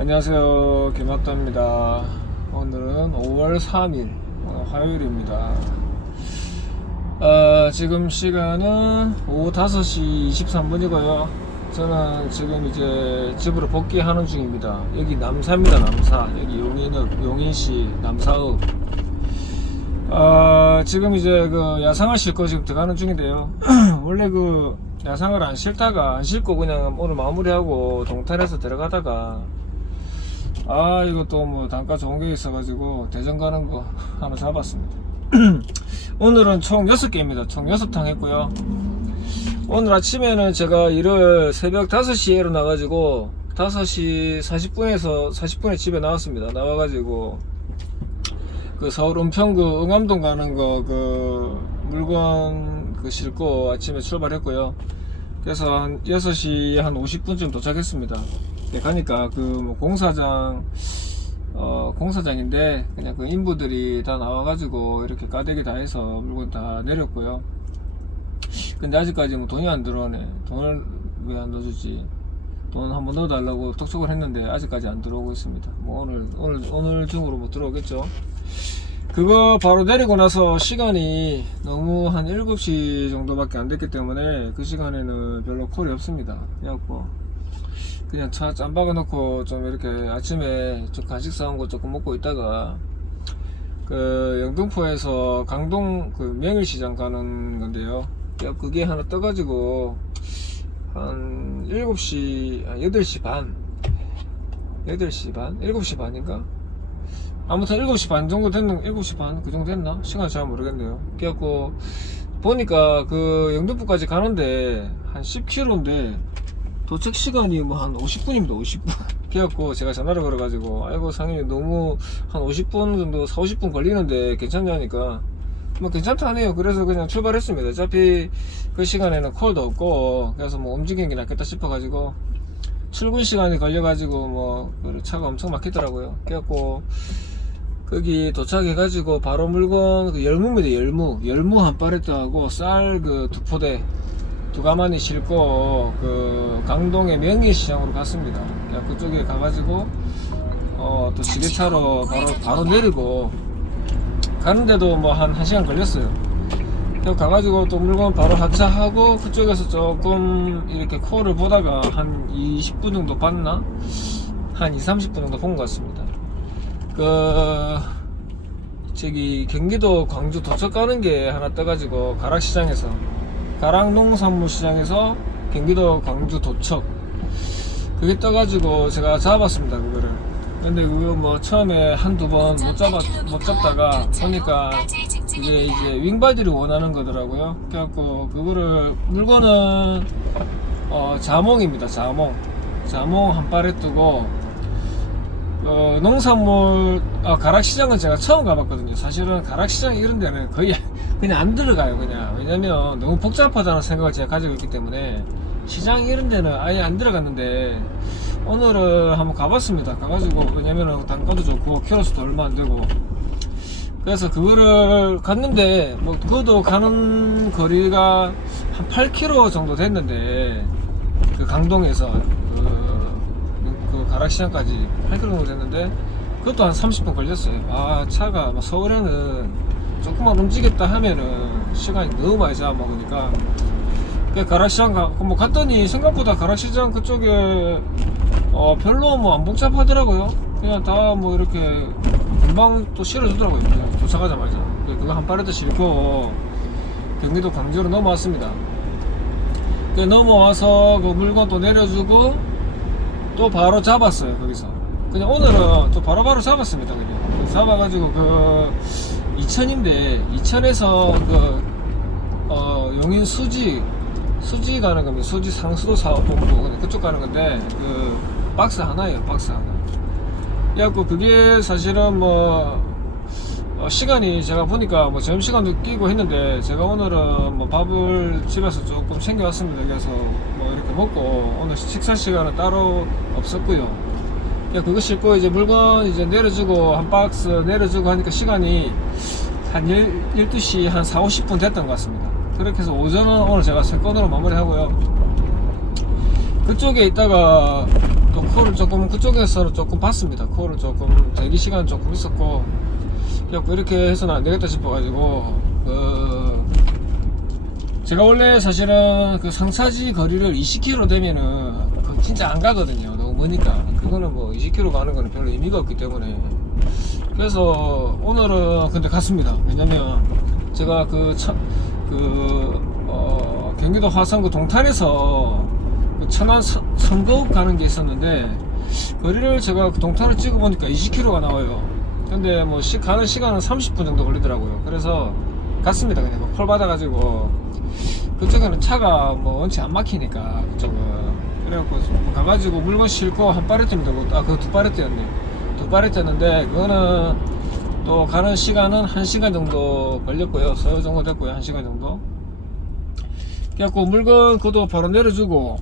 안녕하세요. 김학도입니다. 오늘은 5월 3일 오늘 화요일입니다. 어, 지금 시간은 오후 5시 23분이고요. 저는 지금 이제 집으로 복귀하는 중입니다. 여기 남사입니다 남사. 여기 용인읍 용인시 남사읍. 아, 지금 이제 그 야상을 싣고 지금 들어가는 중인데요. 원래 그 야상을 안 싣다가 안 싣고 그냥 오늘 마무리하고 동탄에서 들어가다가 아, 이것도 뭐 단가 좋은 게 있어가지고 대전 가는 거 하나 잡았습니다. 오늘은 총 6개입니다. 총 6탕 했고요. 오늘 아침에는 제가 일을 새벽 5시에 일어나가지고 5시 40분에서 40분에 집에 나왔습니다. 나와가지고 그 서울 은평구 응암동 가는 거 그 물건 그 싣고 아침에 출발했고요. 그래서 한 6시 한 50분쯤 도착했습니다. 네, 가니까 그 뭐 공사장 어 공사장인데 그냥 그 인부들이 다 나와가지고 이렇게 까대기 다 해서 물건 다 내렸고요. 근데 아직까지 뭐 돈이 안 들어오네. 돈을 왜 안 넣어주지? 돈 한번 넣어달라고 톡톡을 했는데 아직까지 안 들어오고 있습니다. 뭐 오늘 오늘 오늘 중으로 뭐 들어오겠죠. 그거 바로 내리고 나서 시간이 너무 한 7시 정도밖에 안 됐기 때문에 그 시간에는 별로 콜이 없습니다. 그래갖고 그냥 차 짬 박아 놓고 좀 이렇게 아침에 좀 간식 사온 거 조금 먹고 있다가 그 영등포에서 강동 그 명일시장 가는 건데요. 야, 그게 하나 떠가지고 한 7시, 아, 8시 반 8시 반? 7시 반인가? 아무튼 7시 반 정도 됐는 7시 반 그 정도 됐나? 시간 잘 모르겠네요. 그래갖고 보니까 그 영등포까지 가는데 한 10km인데 도착 시간이 뭐 한 50분입니다. 50분. 그래갖고 제가 전화를 걸어가지고 아이고 상인이 너무 한 50분 정도 4, 50분 걸리는데 괜찮냐니까 뭐 괜찮다 하네요. 그래서 그냥 출발했습니다. 어차피 그 시간에는 콜도 없고 그래서 뭐 움직이는 게 낫겠다 싶어가지고 출근 시간이 걸려가지고 뭐그 차가 엄청 막히더라고요. 그래갖고 거기 도착해가지고 바로 물건 그 열무입니다. 열무 열무 한 파레트하고 쌀 그 두 포대 두 가마니 싣고 그 강동의 명예시장으로 갔습니다. 그쪽에 가가지고 어 또 지게차로 바로 바로 내리고 가는데도 뭐 한 1시간 걸렸어요. 그래서 가가지고 또 물건 바로 하차하고 그쪽에서 조금 이렇게 코를 보다가 한 20분 정도 봤나? 한 2, 30분 정도 본 것 같습니다. 그, 저기 경기도 광주 도착 가는 게 하나 떠가지고 가락시장에서 가락농산물시장에서 경기도 광주 도착 그게 떠가지고 제가 잡았습니다 그거를. 근데 그거 뭐 처음에 한두 번 못 잡았 못 잡다가 보니까 이게 이제 윙바디를 원하는 거더라고요. 그래갖고 그거를 물건은 어 자몽입니다 자몽. 자몽 한 발에 뜨고 어, 농산물 아, 가락시장은 제가 처음 가봤거든요. 사실은 가락시장 이런 데는 거의 그냥 안 들어가요. 그냥 왜냐면 너무 복잡하다는 생각을 제가 가지고 있기 때문에 시장 이런 데는 아예 안 들어갔는데 오늘은 한번 가봤습니다. 가가지고 왜냐면은 단가도 좋고 키로수도 얼마 안 되고 그래서 그거를 갔는데 뭐 그것도 가는 거리가 한 8km 정도 됐는데 그 강동에서 그, 그 가락시장까지 8km 정도 됐는데 그것도 한 30분 걸렸어요. 아 차가 뭐 서울에는 조금만 움직였다 하면은 시간이 너무 많이 잡아먹으니까 그 가락시장 가, 뭐 갔더니 생각보다 가락시장 그쪽에 어 별로 뭐 안 복잡하더라고요. 그냥 다 뭐 이렇게 금방 또 실어주더라고요. 그냥 도착하자마자. 그- 그거 한 파레도 싣고 경기도 광주로 넘어왔습니다. 그 넘어와서 그 물건 또 내려주고 또 바로 잡았어요 거기서. 그냥 오늘은 또 바로바로 잡았습니다 그냥. 잡아가지고 그 이천인데 이천에서 그 어, 용인 수지 수지 가는 겁니다. 수지 상수도 사업본부 그쪽 가는 건데 그 박스 하나예요. 박스 하나. 그래갖고 그게 사실은 뭐 어, 시간이 제가 보니까 뭐 점심시간도 끼고 했는데 제가 오늘은 뭐 밥을 집에서 조금 챙겨왔습니다. 그래서 뭐 이렇게 먹고 오늘 식사 시간은 따로 없었고요. 그거 싣고 이제 물건 이제 내려주고 한 박스 내려주고 하니까 시간이 한 1, 12시 한 4, 50분 됐던 것 같습니다. 그렇게 해서 오전은 오늘 제가 세 건으로 마무리하고요. 그쪽에 있다가 또또 코를 조금 그쪽에서는 조금 봤습니다. 코를 조금 대기 시간 조금 있었고 그래갖고 이렇게 해서는 안 되겠다 싶어가지고 그 제가 원래 사실은 그 상차지 거리를 20km 되면은 그 진짜 안 가거든요. 너무 머니까 그거는 뭐 20km 가는 거는 별로 의미가 없기 때문에 그래서 오늘은 근데 갔습니다. 왜냐면 제가 그, 천, 그, 어, 경기도 화성 그 동탄에서 그 천안 서- 선거읍 가는 게 있었는데, 거리를 제가 그 동탄을 찍어보니까 20km가 나와요. 근데 뭐 시, 가는 시간은 30분 정도 걸리더라고요. 그래서 갔습니다. 그냥 뭐콜 받아가지고. 그쪽에는 차가 뭐 원체 안 막히니까, 그쪽은. 그래갖고 뭐 가가지고 물건 싣고 한 파레트면 되고, 아, 그거 두 파레트였네. 두 파레트였는데, 그거는 또 가는 시간은 1시간 정도 걸렸고요. 서요 정도 됐고요. 1시간 정도. 그래갖고 물건 그것도 바로 내려주고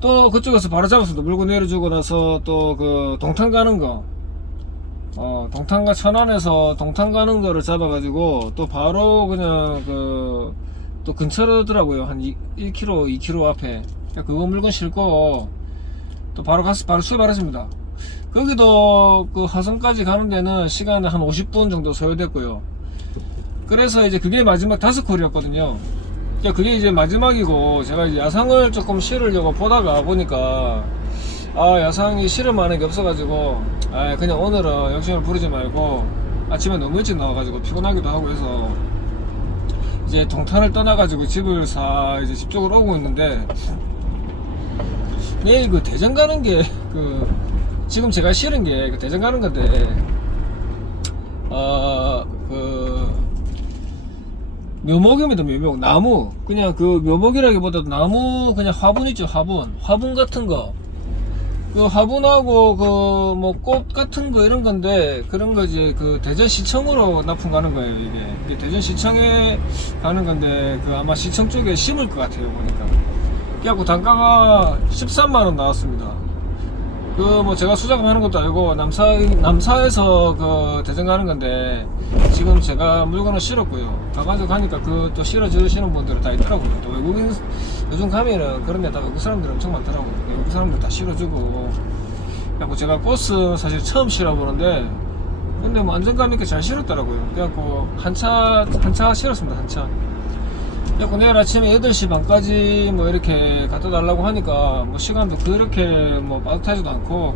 또 그쪽에서 바로 잡았습니다. 물건 내려주고 나서 또 그 동탄 가는 거. 어, 동탄과 천안에서 동탄 가는 거를 잡아가지고 또 바로 그냥 그 또 근처더라고요. 한 2, 1km, 2km 앞에. 그거 물건 싣고 또 바로 가서 바로 출발했습니다. 거기도 그 화성까지 가는 데는 시간이 한 50분 정도 소요됐고요. 그래서 이제 그게 마지막 다섯 콜이었거든요. 그러니까 그게 이제 마지막이고 제가 이제 야상을 조금 실으려고 보다가 보니까 아 야상이 만한 게 없어가지고 아 그냥 오늘은 역시을 부르지 말고 아침에 너무 일찍 나와가지고 피곤하기도 하고 해서 이제 동탄을 떠나가지고 집을 사 이제 집 쪽으로 오고 있는데 내일 그 대전 가는 게 그 지금 제가 실은 게 그 대전 가는 건데 어그 묘목입니다 묘목 나무. 그냥 그 묘목이라기보다도 나무 그냥 화분 있죠 화분. 화분 같은 거 그 화분하고 그 뭐 꽃 같은 거 이런 건데 그런 거 이제 그 대전 시청으로 납품 가는 거예요 이게. 이게 대전 시청에 가는 건데 그 아마 시청 쪽에 심을 것 같아요 보니까. 그래갖고 단가가 13만 원 나왔습니다 그 뭐 제가 수작업하는 것도 아니고 남사 남사에서 그 대전 가는 건데 지금 제가 물건을 실었고요. 가가지고 가니까 그 또 실어 주시는 분들은 다 있더라고요. 또 외국인 요즘 가면은 그런 데 다 외국 사람들 엄청 많더라고요. 외국 사람들 다 실어주고. 그래갖고 제가 꽃은 사실 처음 실어보는데 근데 뭐 안정감 있게 잘 실었더라고요. 그래갖고 한 차 한 차 실었습니다. 한 차. 그래갖고 내일 아침에 8시 반까지 뭐 이렇게 갖다 달라고 하니까 뭐 시간도 그렇게 뭐 빠듯하지도 않고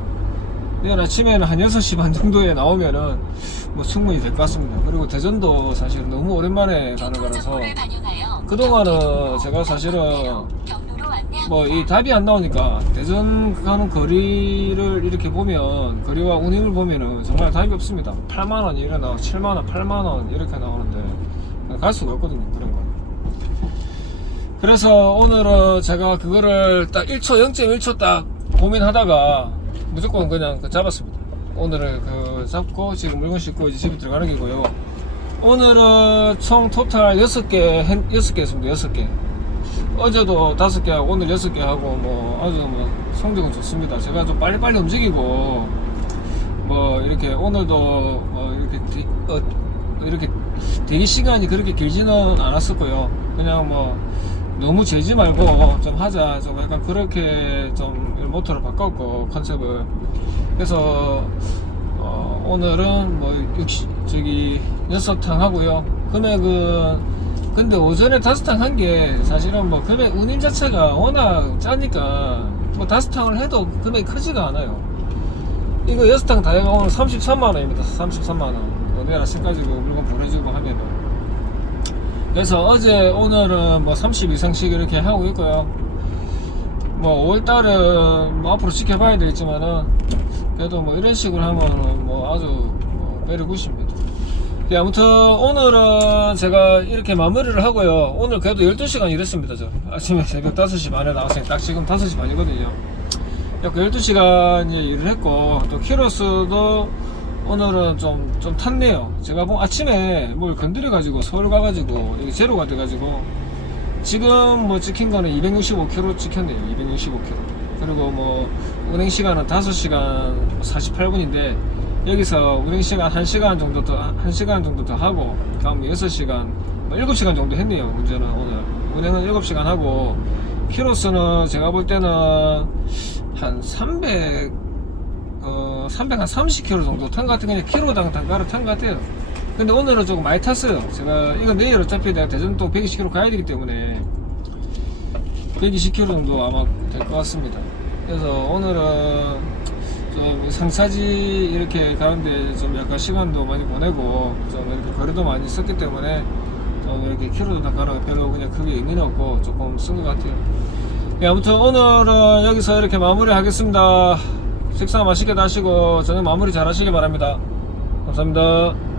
내일 아침에는 한 6시 반 정도에 나오면은 뭐 충분히 될 것 같습니다. 그리고 대전도 사실 너무 오랜만에 가는 거라서 그동안은 제가 사실은 뭐 이 답이 안 나오니까 대전 가는 거리를 이렇게 보면 거리와 운임을 보면은 정말 답이 없습니다. 8만 원 이래 나와 7만 원, 8만 원 이렇게 나오는데 갈 수가 없거든요. 그런 거. 그래서 오늘은 제가 그거를 딱 1초 0.1초 딱 고민하다가 무조건 그냥 그 잡았습니다. 오늘은 그 잡고 지금 물건 싣고 이제 집에 들어가는 게고요. 오늘은 총 토탈 6개, 6개 했습니다. 6개. 어제도 5개 하고 오늘 6개 하고 뭐 아주 뭐 성적은 좋습니다. 제가 좀 빨리빨리 움직이고 뭐 이렇게 오늘도 뭐 이렇게 대, 어, 이렇게 대기 시간이 그렇게 길지는 않았었고요. 그냥 뭐 너무 재지 말고 좀 하자. 좀 약간 그렇게 좀 모토를 바꿨고 컨셉을. 그래서 어, 오늘은 뭐 역시 저기 여섯 탕 하고요. 금액은 근데 오전에 다섯 탕 한 게 사실은 뭐 금액 운임 자체가 워낙 짜니까 뭐 다섯 탕을 해도 금액이 크지가 않아요. 이거 여섯 탕 다 해가 오늘 33만 원입니다. 33만 원. 뭐 내일 아침까지 그 물건 보내주고 하면은. 그래서 어제 오늘은 뭐 30 이상씩 이렇게 하고 있고요. 뭐 5월달은 뭐 앞으로 지켜봐야 되겠지만은 그래도 뭐 이런 식으로 하면은 뭐 아주 뭐 매력 굿입니다. 예, 아무튼 오늘은 제가 이렇게 마무리를 하고요. 오늘 그래도 12시간 일했습니다. 저 아침에 새벽 5시 반에 나왔으니 딱 지금 5시 반이거든요. 약 12시간 이제 일을 했고 또 키로수도 오늘은 좀, 좀 탔네요. 제가 뭐 아침에 뭘 건드려가지고 서울 가가지고 여기 제로가 돼가지고 지금 뭐 찍힌 거는 265km 찍혔네요. 265km. 그리고 뭐 운행 시간은 5시간 48분인데 여기서 운행 시간 1시간 정도 더 1시간 정도 더 하고 다음 6시간 뭐 7시간 정도 했네요. 운전은 오늘 운행은 7시간 하고 키로수는 제가 볼 때는 한 300, 어, 300, 한 30km 정도 탄것 같은 그냥 키로당 단가를 탄것 같아요. 근데 오늘은 조금 많이 tas어요. 제가, 이거 내일 어차피 내가 대전 또 120km 가야 되기 때문에 120km 정도 아마 될 것 같습니다. 그래서 오늘은 좀 상사지 이렇게 가는데 좀 약간 시간도 많이 보내고 좀 이렇게 거리도 많이 썼기 때문에 좀 이렇게 키로도 단가는 별로 그냥 크게 의미는 없고 조금 쓴 것 같아요. 예, 아무튼 오늘은 여기서 이렇게 마무리 하겠습니다. 식사 맛있게 하시고 저녁 마무리 잘 하시기 바랍니다. 감사합니다.